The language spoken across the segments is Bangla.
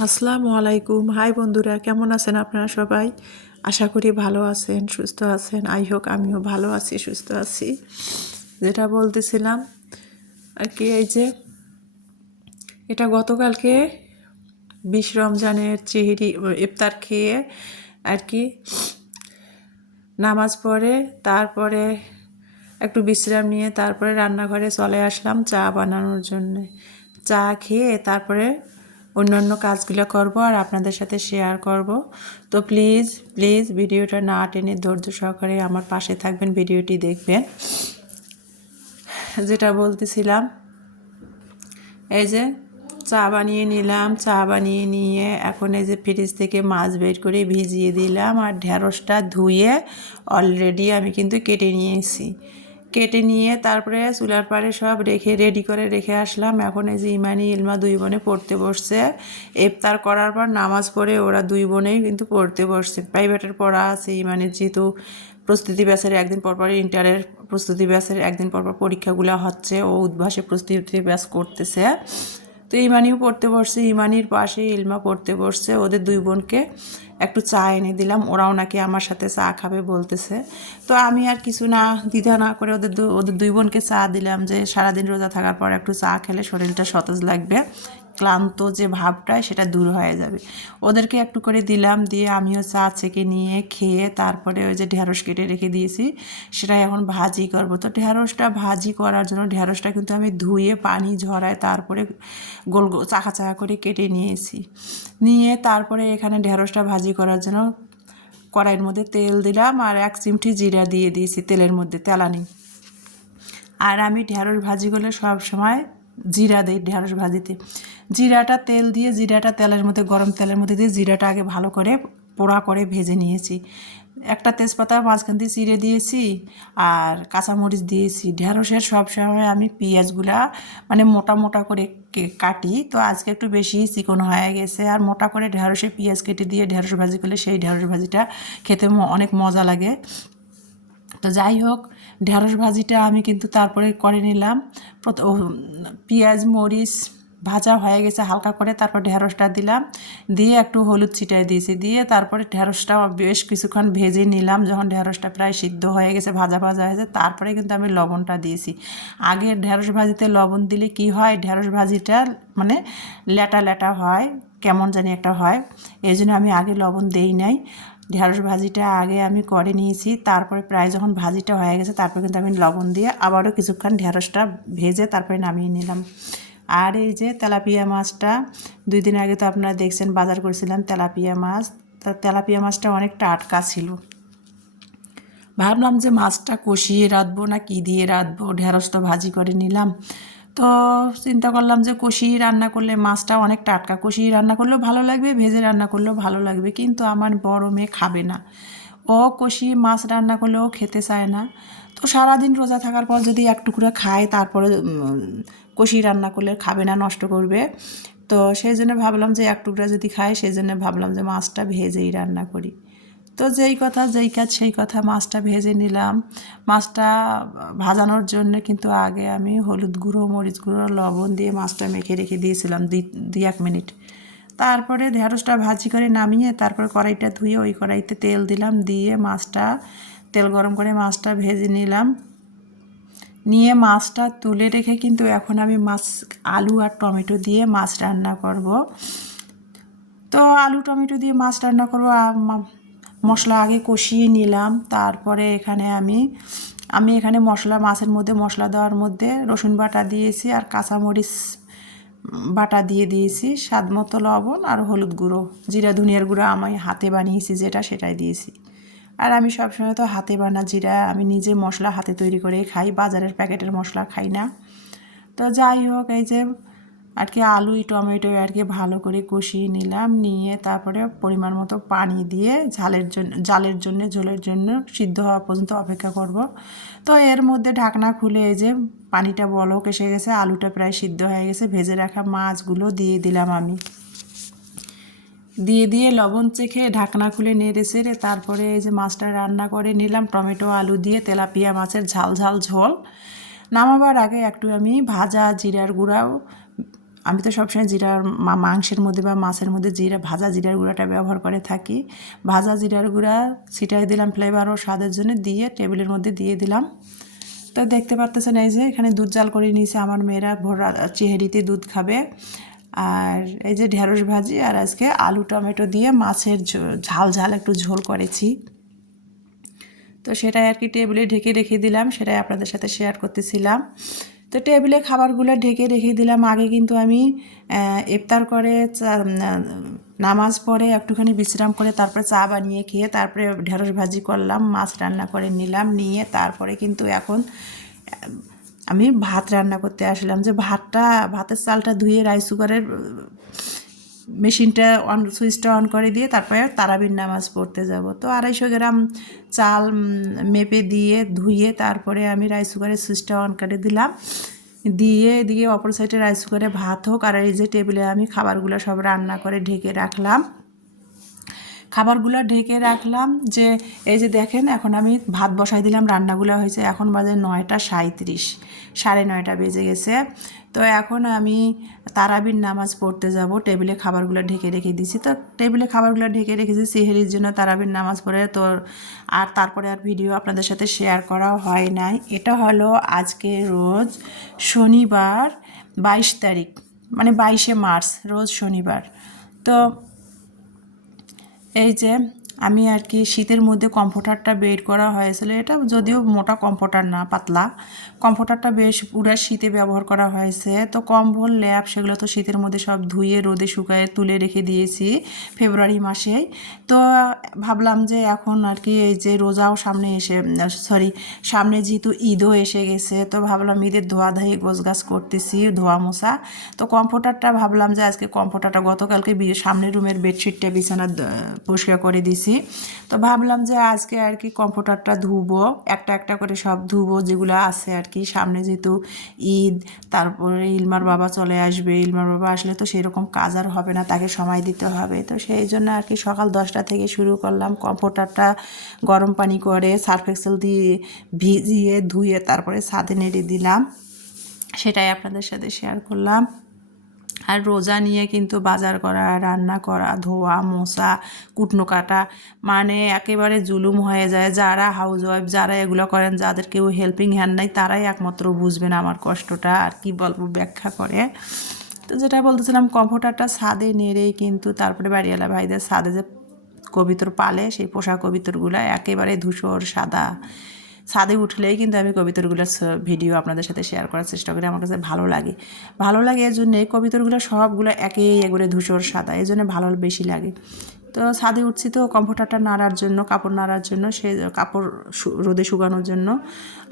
আসসালামু আলাইকুম। হাই বন্ধুরা, কেমন আছেন আপনারা সবাই? আশা করি ভালো আছেন, সুস্থ আছেন। আই হোক আমিও ভালো আছি, সুস্থ আছি। যেটা বলতেছিলাম আর কি, এই যে এটা গতকালকে 20 রমজানের চিহরি ইফতার খেয়ে আর কি নামাজ পড়ে তারপরে একটু বিশ্রাম নিয়ে তারপরে রান্নাঘরে চলে আসলাম চা বানানোর জন্য। চা খেয়ে তারপরে অন্যান্য কাজগুলো করব আর আপনাদের সাথে শেয়ার করব। তো প্লিজ প্লিজ ভিডিওটা না টেনে ধৈর্য সহকারে আমার পাশে থাকবেন, ভিডিওটি দেখবেন। যেটা বলতেছিলাম, এই যে চা বানিয়ে নিলাম, চা বানিয়ে নিয়ে এখন এই যে ফ্রিজ থেকে মাছ বের করে ভিজিয়ে দিলাম আর ঢেঁড়সটা ধুয়ে অলরেডি আমি কিন্তু কেটে নিয়েছি। কেটে নিয়ে তারপরে চুলার পাড়ে সব রেডি করে রেখে আসলাম। এখন এই যে ইমানি ইলমা দুই বোনে পড়তে বসছে। ইফতার করার পর নামাজ পড়ে ওরা দুই বোনেই কিন্তু পড়তে বসছে। প্রাইভেটের পড়া আছে ইমানের, যেহেতু প্রস্তুতি ব্যাচের একদিন পরপর ইন্টারের প্রস্তুতি ব্যাচের একদিন পরপর পরীক্ষাগুলো হচ্ছে, ও উদ্ভাসে প্রস্তুতি ব্যাচ করতেছে। তো ইমানিও পড়তে বসছে, ইমানির পাশে ইলমা পড়তে বসছে। ওদের দুই বোনকে একটু চা এনে দিলাম, ওরাও নাকি আমার সাথে চা খাবে বলতেছে। তো আমি আর কিছু না দ্বিধা না করে ওদের দুই বোনকে চা দিলাম, যে সারাদিন রোজা থাকার পর একটু চা খেলে শরীরটা সতেজ লাগবে, ক্লান্ত যে ভাবটা সেটা দূর হয়ে যাবে। ওদেরকে একটু করে দিলাম, দিয়ে আমিও চা ছেঁকে নিয়ে খেয়ে তারপরে ওই যে ঢেঁড়স কেটে রেখে দিয়েছি, সেটা এখন ভাজি করব। তো ঢেঁড়সটা ভাজি করার জন্য ঢেঁড়সটা কিন্তু আমি ধুয়ে পানি ঝরায় তারপরে গোল গোল চাকা চাকা করে কেটে নিয়েছি। নিয়ে তারপরে এখানে ঢেঁড়সটা ভাজি করার জন্য কড়াইয়ের মধ্যে তেল দিলাম আর 1 চিমটি জিরা দিয়ে দিয়েছি তেলের মধ্যে, তেলানি। আর আমি ঢেঁড়স ভাজি করলে সব সময় জিরা দিই ঢেঁড়স ভাজিতে। জিরাটা তেল দিয়ে, জিরাটা তেলের মধ্যে, গরম তেলের মধ্যে দিয়ে জিরাটা আগে ভালো করে পোড়া করে ভেজে নিয়েছি। একটা তেজপাতা মাঝখান দিয়ে চিড়ে দিয়েছি আর কাঁচামরিচ দিয়েছি। ঢেঁড়সের সব সময় আমি পেঁয়াজগুলা মানে মোটা মোটা করে কাটি, তো আজকে একটু বেশি চিকন হয়ে গেছে। আর মোটা করে ঢেঁড়সে পেঁয়াজ কেটে দিয়ে ঢেঁড়স ভাজি করলে সেই ঢেঁড়স ভাজিটা খেতে অনেক মজা লাগে। তো যাই হোক, ঢেঁড়স ভাজিটা আমি কিন্তু তারপরে করে নিলাম। পেঁয়াজ মরিচ ভাজা হয়ে গেছে হালকা করে, তারপর ঢেঁড়সটা দিলাম, দিয়ে একটু হলুদ ছিটাই দিয়েছি, দিয়ে তারপরে ঢেঁড়সটা বেশ কিছুক্ষণ ভেজে নিলাম। যখন ঢেঁড়সটা প্রায় সিদ্ধ হয়ে গেছে, ভাজা ভাজা হয়েছে, তারপরে কিন্তু আমি লবণটা দিয়েছি। আগে ঢেঁড়স ভাজিতে লবণ দিলে কি হয়, ঢেঁড়স ভাজিটা মানে ল্যাটা ল্যাটা হয়, কেমন জানি একটা হয়, এই জন্য আমি আগে লবণ দেই নাই। ঢেঁড়স ভাজিটা আগে আমি করে নিয়েছি, তারপরে প্রায় যখন ভাজিটা হয়ে গেছে তারপরে কিন্তু আমি লবণ দিয়ে আবারও কিছুক্ষণ ঢেঁড়সটা ভেজে তারপরে নামিয়ে নিলাম। আর এই যে তেলাপিয়া মাছটা 2 দিন আগে তো আপনারা দেখছেন বাজার করেছিলাম তেলাপিয়া মাছ। তা তেলাপিয়া মাছটা অনেক টাটকা ছিল। ভাবলাম যে মাছটা কষিয়ে রাঁধবো না কি দিয়ে রাঁধবো, ঢেঁড়স তো ভাজি করে নিলাম। তো চিন্তা করলাম যে কষিয়ে রান্না করলে মাছটা অনেক টাটকা, কষিয়ে রান্না করলেও ভালো লাগবে, ভেজে রান্না করলেও ভালো লাগবে, কিন্তু আমার বড় মেয়ে খাবে না। ও কষিয়ে মাছ রান্না করলেও খেতে চায় না। তো সারাদিন রোজা থাকার পর যদি এক টুকরো খায়, তারপরে কষিয়ে রান্না করলে খাবে না, নষ্ট করবে। তো সেই জন্য ভাবলাম যে এক টুকরা যদি খায়, সেই জন্য ভাবলাম যে মাছটা ভেজেই রান্না করি। তো যেই কথা যেই কাজ সেই কথা, মাছটা ভেজে নিলাম। মাছটা ভাজানোর জন্য কিন্তু আগে আমি হলুদ গুঁড়ো, মরিচ গুঁড়ো, লবণ দিয়ে মাছটা মেখে রেখে দিয়েছিলাম 2-1 মিনিট। তারপরে ঢেঁড়সটা ভাজি করে নামিয়ে তারপরে কড়াইটা ধুয়ে ওই কড়াইতে তেল দিলাম, দিয়ে মাছটা তেল গরম করে মাছটা ভেজে নিলাম। নিয়ে মাছটা তুলে রেখে কিন্তু এখন আমি আলু আর টমেটো দিয়ে মাছ রান্না করব। তো আলু টমেটো দিয়ে মাছ রান্না করবো। মশলা আগে কষিয়ে নিলাম, তারপরে এখানে আমি এখানে মশলা, মাছের মধ্যে মশলা দেওয়ার মধ্যে রসুন বাটা দিয়েছি আর কাঁচামরিচ বাটা দিয়ে দিয়েছি, স্বাদ মতো লবণ আর হলুদ গুঁড়ো, জিরা ধনিয়ার গুঁড়ো আমি হাতে বানিয়েছি যেটা, সেটাই দিয়েছি। আর আমি সবসময় তো হাতে বানা জিরা, আমি নিজে মশলা হাতে তৈরি করে খাই, বাজারের প্যাকেটের মশলা খাই না। তো যাই হোক, এই যে আর কি আলু টমেটো আর কি ভালো করে কষিয়ে নিলাম, নিয়ে তারপরে পরিমাণ মতো পানি দিয়ে ঝোলের জন্য সিদ্ধ হওয়া পর্যন্ত অপেক্ষা করব। তো এর মধ্যে ঢাকনা খুলে এই যে পানিটা বলক এসে গেছে, আলুটা প্রায় সিদ্ধ হয়ে গেছে, ভেজে রাখা মাছগুলো দিয়ে দিলাম আমি। দিয়ে লবণ চেখে ঢাকনা খুলে নেড়ে চেড়ে তারপরে এই যে মাছটা রান্না করে নিলাম টমেটো আলু দিয়ে, তেলাপিয়া মাছের ঝাল ঝাল ঝোল। নামাবার আগে একটু আমি ভাজা জিরার গুঁড়াও আমি তো সবসময় জিরার মাংসের মধ্যে বা মাছের মধ্যে ভাজা জিরার গুঁড়াটা ব্যবহার করে থাকি। ভাজা জিরার গুঁড়া ছিটাই দিলাম ফ্লেভার ও স্বাদের জন্য, দিয়ে টেবিলের মধ্যে দিয়ে দিলাম। তো দেখতে পারতেছেন এই যে এখানে দুধ জাল করে নিয়েছে আমার মেয়েরা, ভোর চেহারিতে দুধ খাবে। আর এই যে ঢেঁড়স ভাজি, আর আজকে আলু টমেটো দিয়ে মাছের ঝাল ঝাল একটু ঝোল করেছি। তো সেটাই আর কি টেবিলে ঢেকে রেখে দিলাম, সেটাই আপনাদের সাথে শেয়ার করতেছিলাম। তো টেবিলে খাবারগুলো ঢেকে রেখে দিলাম। আগে কিন্তু আমি ইফতার করে নামাজ পড়ে একটুখানি বিশ্রাম করে তারপরে চা বানিয়ে খেয়ে তারপরে ঢেঁড়স ভাজি করলাম, মাছ রান্না করে নিলাম, নিয়ে তারপরে কিন্তু এখন আমি ভাত রান্না করতে আসলাম। যে ভাতের চালটা ধুয়ে রাইস কুকারের মেশিনটা সুইচটা অন করে দিয়ে তারপরে তারাবির নামাজ পড়তে যাব। তো 250 গ্রাম চাল মেপে দিয়ে ধুয়ে তারপরে আমি রাইস কুকারের সুইচটা অন করে দিলাম, দিয়ে অপর সাইডে রাইস কুকারে ভাত হোক। আর এই যে টেবিলে আমি খাবারগুলো সব রান্না করে ঢেকে রাখলাম, যে এই যে দেখেন এখন আমি ভাত বসাই দিলাম, রান্নাগুলো হয়েছে। এখন বাজে 9:37, 9:30 বেজে গেছে। তো এখন আমি তারাবির নামাজ পড়তে যাব। টেবিলে খাবারগুলো ঢেকে রেখে দিয়েছি। তো টেবিলে খাবারগুলো ঢেকে রেখেছি সেহরির জন্য, তারাবির নামাজ পড়ে। তো আর তারপরে আর ভিডিও আপনাদের সাথে শেয়ার করা হয় নাই। এটা হলো আজকে রোজ শনিবার 22 তারিখ, মানে 22শে মার্চ, রোজ শনিবার। তো এই যে আমি আর কি শীতের মধ্যে কমফোর্টারটা বের করা হয়েছিল, এটা যদিও মোটা কমফোর্টার না, পাতলা কমফোর্টারটা বেশ পুরা শীতে ব্যবহার করা হয়েছে। তো কম্বল ল্যাপ সেগুলো তো শীতের মধ্যে সব ধুয়ে রোদে শুকায়ে তুলে রেখে দিয়েছি ফেব্রুয়ারি মাসেই। তো ভাবলাম যে এখন আর কি এই যে রোজাও সামনে সামনে যেহেতু ঈদও এসে গেছে, তো ভাবলাম ঈদের ধোয়াধাই গোছগাছ করতেছি, ধোয়া মোছা। তো কমফোর্টারটা ভাবলাম যে আজকে কমফোর্টারটা গতকালকে সামনের রুমের বেডশিটটা বিছানা পরিষ্কার করে দিছি। তো ভাবলাম যে আজকে আর কি কমফোর্টারটা ধুবো, একটা একটা করে সব ধুবো যেগুলো আছে আর কি। সামনে যেহেতু ঈদ, তারপরে ইলমার বাবা চলে আসবে, ইলমার বাবা আসলে তো সেরকম কাজ আর হবে না, তাকে সময় দিতে হবে। তো সেই জন্য আর কি সকাল 10টা থেকে শুরু করলাম। কমফোর্টারটা গরম পানি করে সার্ফ এক্সেল দিয়ে ভিজিয়ে ধুয়ে তারপরে ছাদে নেড়ে দিলাম, সেটাই আপনাদের সাথে শেয়ার করলাম। আর রোজা নিয়ে কিন্তু বাজার করা, রান্না করা, ধোয়া মোছা, কুটনো কাটা মানে একেবারে জুলুম হয়ে যায়। যারা হাউস ওয়াইফ, যারা এগুলো করেন, যাদের কেউ হেল্পিং হ্যান্ড নাই, তারাই একমাত্র বুঝবেন আমার কষ্টটা। আর কি বলবো, ব্যাখ্যা করে। তো যেটা বলতেছিলাম, কমফোর্টারটা ছাদে নেড়েই কিন্তু তারপরে বাড়িওয়ালা ভাইদের ছাদে যে কবিতর পালে, সেই পোষা কবিতরগুলো একেবারে ধূসর সাদা। ছাদে উঠলেই কিন্তু আমি কবিতরগুলোর ভিডিও আপনাদের সাথে শেয়ার করার চেষ্টা করি। আমার কাছে ভালো লাগে এর জন্যে। কবিতরগুলো সবগুলো একেবারে ধূসর সাদা, এই জন্য ভালো বেশি লাগে। তো ছাদে উঠছি তো কমফোর্টারটা নাড়ার জন্য, কাপড় নাড়ার জন্য, সে কাপড় রোদে শুকানোর জন্য।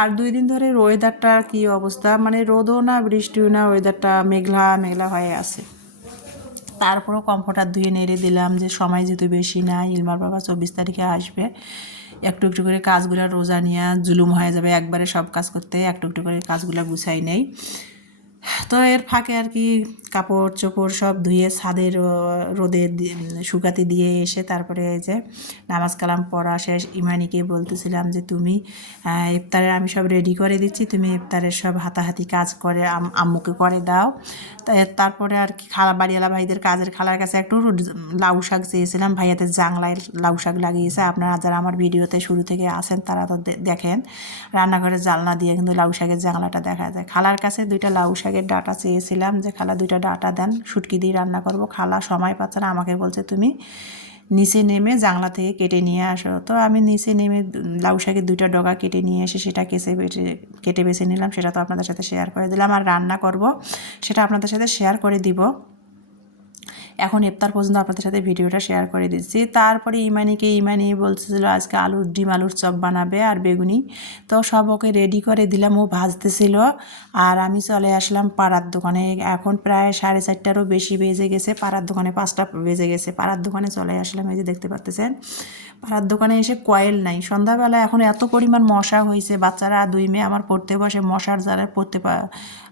আর 2 দিন ধরে ওয়েদারটা কী অবস্থা, মানে রোদও না বৃষ্টিও না, ওয়েদারটা মেঘলা মেঘলা হয়ে আছে। তারপরও কমফোর্টার ধুয়ে নেড়ে দিলাম, যে সময় যেহেতু বেশি না, ইলমার বাবা 24 তারিখে আসবে। একটু একটু করে কাজগুলো রোজা নিয়ে জুলুম হয়ে যাবে, একবারে সব কাজ করতে একটু একটু করে কাজগুলো গুছাই নেই। তো এর ফাঁকে আর কি কাপড় চোপড় সব ধুয়ে ছাদের রোদে শুকাতে দিয়ে এসে তারপরে এই যে নামাজ কালাম পড়া শেষ। ইমানিকে বলতেছিলাম যে তুমি ইফতারের আমি সব রেডি করে দিচ্ছি, তুমি ইফতারের সব হাতাহাতি কাজ করে আম্মুকে করে দাও। তারপরে আর কি বাড়িওয়ালা ভাইদের কাজের খালার কাছে একটু লাউ শাক চেয়েছিলাম, ভাইয়াদের জাংলায় লাউ শাক লাগিয়েছে। আপনারা যারা আমার ভিডিওতে শুরু থেকে আসেন তারা তো দেখেন, রান্নাঘরের জানলা দিয়ে কিন্তু লাউ শাকের জাংলাটা দেখা যায়। খালার কাছে 2টা লাউ শাকের ডাঁটা চেয়েছিলাম, যে খালা 2টা ডাঁটা দেন, শুটকি দিয়ে রান্না করব। খালা সময় পাচ্ছে না, আমাকে বলছে তুমি নিচে নেমে জানলা থেকে কেটে নিয়ে আসো। তো আমি নিচে নেমে লাউ শাকের 2টা ডগা কেটে নিয়ে এসে সেটা কেটে বেছে নিলাম, সেটা তো আপনাদের সাথে শেয়ার করে দিলাম। আর রান্না করব সেটা আপনাদের সাথে শেয়ার করে দিব। এখন ইফতার পর্যন্ত আপনাদের সাথে ভিডিওটা শেয়ার করে দিচ্ছি। তারপরে ইমানি বলতেছিল আজকে ডিম আলুর চপ বানাবে আর বেগুনি। তো সব ওকে রেডি করে দিলাম, ও ভাজতেছিল। আর আমি চলে আসলাম পাড়ার দোকানে। এখন প্রায় 4:30টারও বেশি বেজে গেছে, পাড়ার দোকানে 5টা বেজে গেছে। পাড়ার দোকানে চলে আসলাম, এই যে দেখতে পাচ্ছেন। পাড়ার দোকানে এসে কয়েল নাই সন্ধ্যাবেলা। এখন এত পরিমাণ মশা হয়েছে, বাচ্চারা 2 মেয়ে আমার পড়তে বসে, মশার জ্বালায়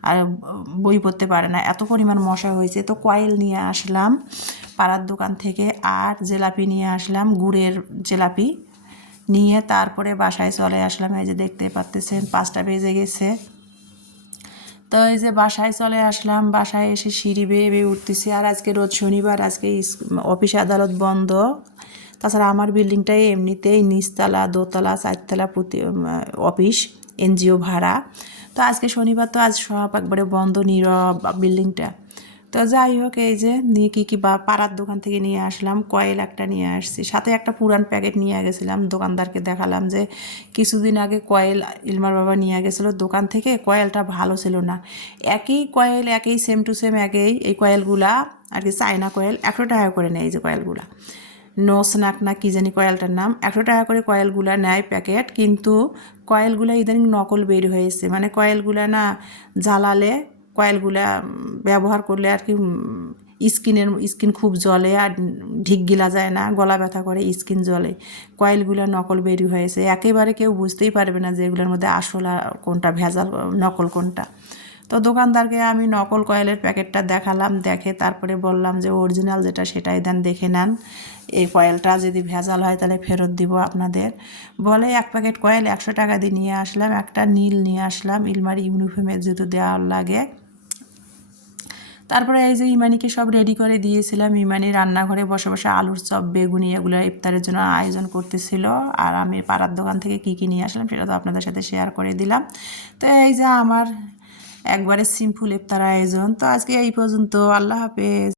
আর বই পড়তে পারে না, এত পরিমাণ মশা হয়েছে। তো কয়েল নিয়ে আসলাম পাড়ার দোকান থেকে, আর জিলাপি নিয়ে আসলাম, গুড়ের জিলাপি নিয়ে তারপরে বাসায় চলে আসলাম। এই যে দেখতে পাচ্ছেন 5টা বেজে গেছে। তো এই যে বাসায় চলে আসলাম, বাসায় এসে সিঁড়ি বেয়ে বেয়ে উঠতেছি। আর আজকে রোজ শনিবার, আজকে অফিস আদালত বন্ধ। তাছাড়া আমার বিল্ডিংটাই এমনিতেই নিচতলা, দোতলা, চারতলা প্রতি অফিস, এনজিও ভাড়া। তো আজকে শনিবার, তো আজ সব একবারে বন্ধ, নীরব বিল্ডিংটা। তো যাই হোক, এই যে নিয়ে কী বা পাড়ার দোকান থেকে নিয়ে আসলাম, কয়েল একটা নিয়ে আসছি, সাথে একটা পুরান প্যাকেট নিয়ে গেছিলাম। দোকানদারকে দেখালাম যে কিছুদিন আগে কয়েল ইলমার বাবা নিয়ে গেছিলো দোকান থেকে, কয়েলটা ভালো ছিল না। একই কয়েল, একই সেম টু সেম একই, এই কয়েলগুলা আর কি চায়না কয়েল, 100 টাকা করে নেয় এই যে কয়েলগুলা। নো স্ন্যাক না কি জানি কয়েলটার নাম, 100 টাকা করে কয়েলগুলা নেয় প্যাকেট। কিন্তু কয়েলগুলা ইদানিং নকল বের হয়েছে, মানে কয়েলগুলা না জ্বালালে, কয়েলগুলা ব্যবহার করলে আর কি স্কিন খুব জ্বলে, আর ঢিক গিলা যায় না, গলা ব্যথা করে, স্কিন জ্বলে। কয়েলগুলো নকল বেরি হয়েছে, একেবারে কেউ বুঝতেই পারবে না যে এগুলোর মধ্যে আসল কোনটা, ভেজাল নকল কোনটা। তো দোকানদারকে আমি নকল কয়েলের প্যাকেটটা দেখালাম, দেখে তারপরে বললাম যে অরিজিনাল যেটা সেটাই দেন, দেখে নেন, এই কয়েলটা যদি ভেজাল হয় তাহলে ফেরত দিব আপনাদের। বলে এক প্যাকেট কয়েল 100 টাকা দিয়ে নিয়ে আসলাম, একটা নীল নিয়ে আসলাম, ইলমার ইউনিফর্মের যেহেতু দেওয়ার লাগে। তারপরে এই যে ইমানিকে সব রেডি করে দিয়েছিলাম, ইমানি রান্নাঘরে বসে বসে আলুর চপ, বেগুনি এগুলো ইফতারের জন্য আয়োজন করতেছিল। আর আমি পাড়ার দোকান থেকে কী কী নিয়ে আসলাম সেটা তো আপনাদের সাথে শেয়ার করে দিলাম। তো এই যে আমার একবারে সিম্পল ইফতার আয়োজন। তো আজকে এই পর্যন্ত, আল্লাহ হাফেজ।